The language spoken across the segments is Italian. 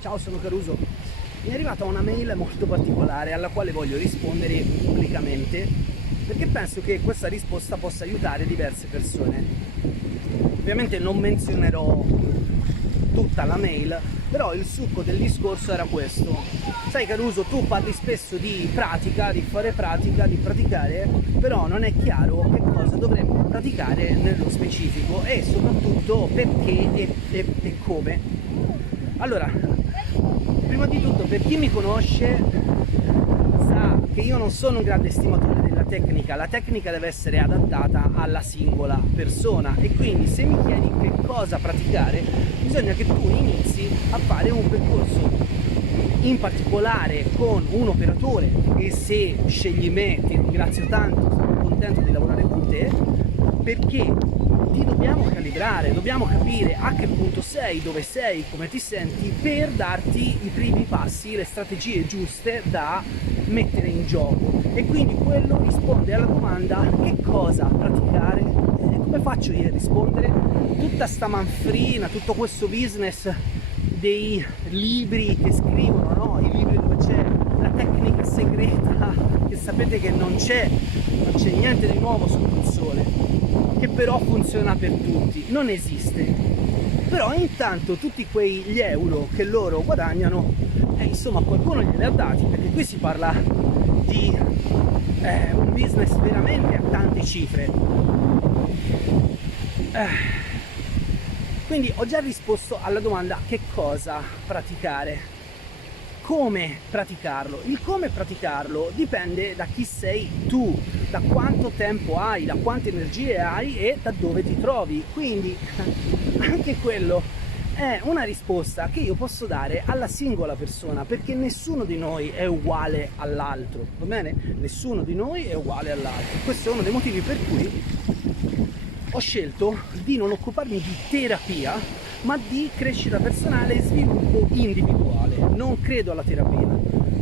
Ciao, sono Caruso. Mi è arrivata una mail molto particolare alla quale voglio rispondere pubblicamente perché penso che questa risposta possa aiutare diverse persone. Ovviamente non menzionerò tutta la mail, però il succo del discorso era questo. Sai Caruso, tu parli spesso di pratica, di fare pratica, di praticare, però non è chiaro che cosa dovremmo praticare nello specifico e soprattutto perché e come. Allora, prima di tutto, per chi mi conosce sa che io non sono un grande estimatore della tecnica. La tecnica deve essere adattata alla singola persona e quindi se mi chiedi che cosa praticare, bisogna che tu inizi a fare un percorso in particolare con un operatore, e se scegli me ti ringrazio tanto, sono contento di lavorare con te, perché ti dobbiamo calibrare, dobbiamo capire a che punto sei, dove sei, come ti senti, per darti i primi passi, le strategie giuste da mettere in gioco. E quindi quello risponde alla domanda: che cosa praticare? Come faccio io a rispondere? Tutta sta manfrina, tutto questo business dei libri che scrivono, no? I libri dove c'è la tecnica segreta, che sapete che non c'è niente di nuovo sotto il sole, che però funziona per tutti, non esiste. Però intanto tutti quegli euro che loro guadagnano, insomma qualcuno glieli ha dati, perché qui si parla di un business veramente a tante cifre. Quindi ho già risposto alla domanda: che cosa praticare? Come praticarlo? Il come praticarlo dipende da chi sei tu, da quanto tempo hai, da quante energie hai e da dove ti trovi. Quindi anche quello è una risposta che io posso dare alla singola persona, perché nessuno di noi è uguale all'altro, va bene? Nessuno di noi è uguale all'altro. Questo è uno dei motivi per cui ho scelto di non occuparmi di terapia, ma di crescita personale e sviluppo individuale. Non credo alla terapia.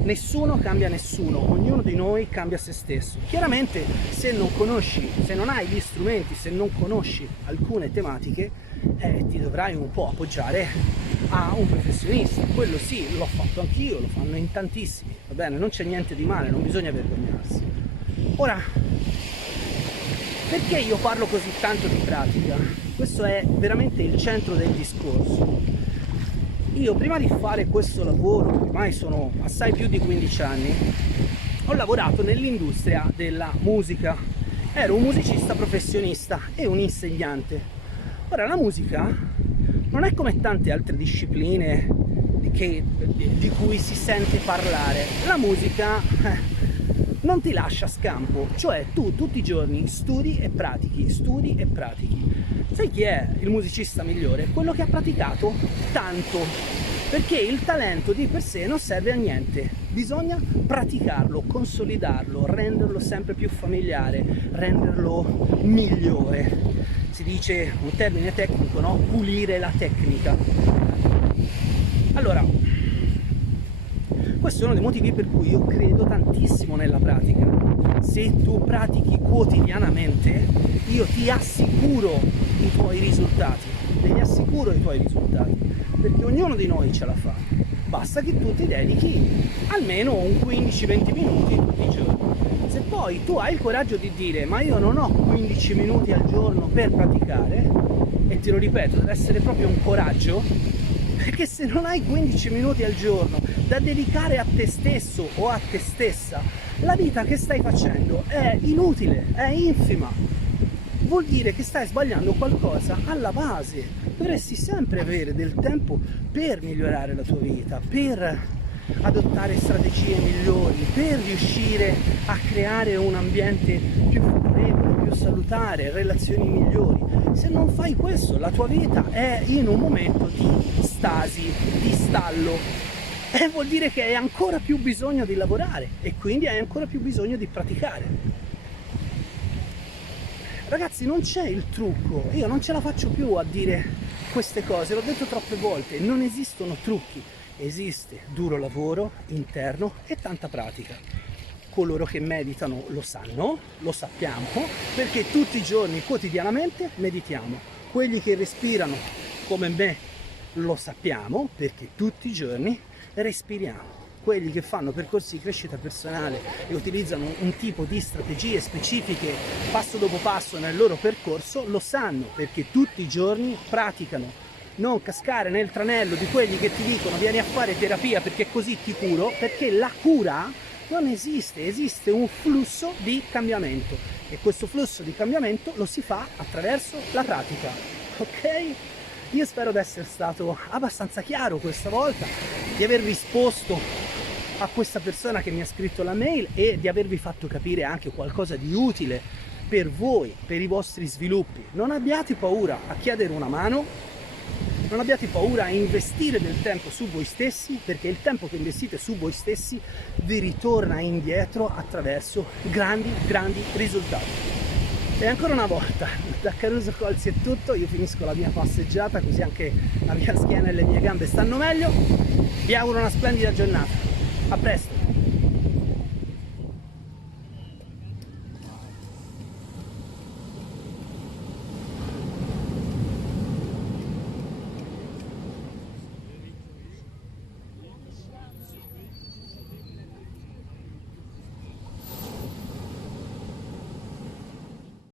Nessuno cambia nessuno, ognuno di noi cambia se stesso. Chiaramente se non conosci, se non hai gli strumenti, se non conosci alcune tematiche, ti dovrai un po' appoggiare a un professionista. Quello sì, l'ho fatto anch'io, lo fanno in tantissimi, va bene? Non c'è niente di male, non bisogna vergognarsi. Ora, perché io parlo così tanto di pratica? Questo è veramente il centro del discorso. Io prima di fare questo lavoro, ormai sono assai più di 15 anni, ho lavorato nell'industria della musica. Ero un musicista professionista e un insegnante. Ora, la musica non è come tante altre discipline di cui si sente parlare. La musica non ti lascia scampo, cioè tu tutti i giorni studi e pratichi, studi e pratichi. Sai chi è il musicista migliore? Quello che ha praticato tanto, perché il talento di per sé non serve a niente, bisogna praticarlo, consolidarlo, renderlo sempre più familiare, renderlo migliore. Si dice un termine tecnico, no? Pulire la tecnica. Allora, questo è uno dei motivi per cui io credo tantissimo nella pratica. Se tu pratichi quotidianamente, io ti assicuro i tuoi risultati, te li assicuro i tuoi risultati, perché ognuno di noi ce la fa. Basta che tu ti dedichi almeno un 15-20 minuti tutti i giorni. Se poi tu hai il coraggio di dire: ma io non ho 15 minuti al giorno per praticare, e te lo ripeto, deve essere proprio un coraggio, perché se non hai 15 minuti al giorno da dedicare a te stesso o a te stessa, la vita che stai facendo è inutile, è infima. Vuol dire che stai sbagliando qualcosa alla base. Dovresti sempre avere del tempo per migliorare la tua vita, per adottare strategie migliori, per riuscire a creare un ambiente più favorevole, più salutare, relazioni migliori. Se non fai questo, la tua vita è in un momento di stasi, di stallo, e vuol dire che hai ancora più bisogno di lavorare e quindi hai ancora più bisogno di praticare. Ragazzi, non c'è il trucco, io non ce la faccio più a dire queste cose, l'ho detto troppe volte, non esistono trucchi, esiste duro lavoro interno e tanta pratica. Coloro che meditano lo sanno, lo sappiamo, perché tutti i giorni, quotidianamente, meditiamo. Quelli che respirano, come me, Lo sappiamo perché tutti i giorni respiriamo. Quelli che fanno percorsi di crescita personale e utilizzano un tipo di strategie specifiche passo dopo passo nel loro percorso lo sanno perché tutti i giorni praticano. Non cascare nel tranello di quelli che ti dicono vieni a fare terapia perché così ti curo, perché la cura non esiste, esiste un flusso di cambiamento e questo flusso di cambiamento lo si fa attraverso la pratica, ok? Io spero di essere stato abbastanza chiaro questa volta, di aver risposto a questa persona che mi ha scritto la mail e di avervi fatto capire anche qualcosa di utile per voi, per i vostri sviluppi. Non abbiate paura a chiedere una mano, non abbiate paura a investire del tempo su voi stessi, perché il tempo che investite su voi stessi vi ritorna indietro attraverso grandi risultati. E ancora una volta, da Caruso Colzi è tutto, io finisco la mia passeggiata così anche la mia schiena e le mie gambe stanno meglio. Vi auguro una splendida giornata. A presto!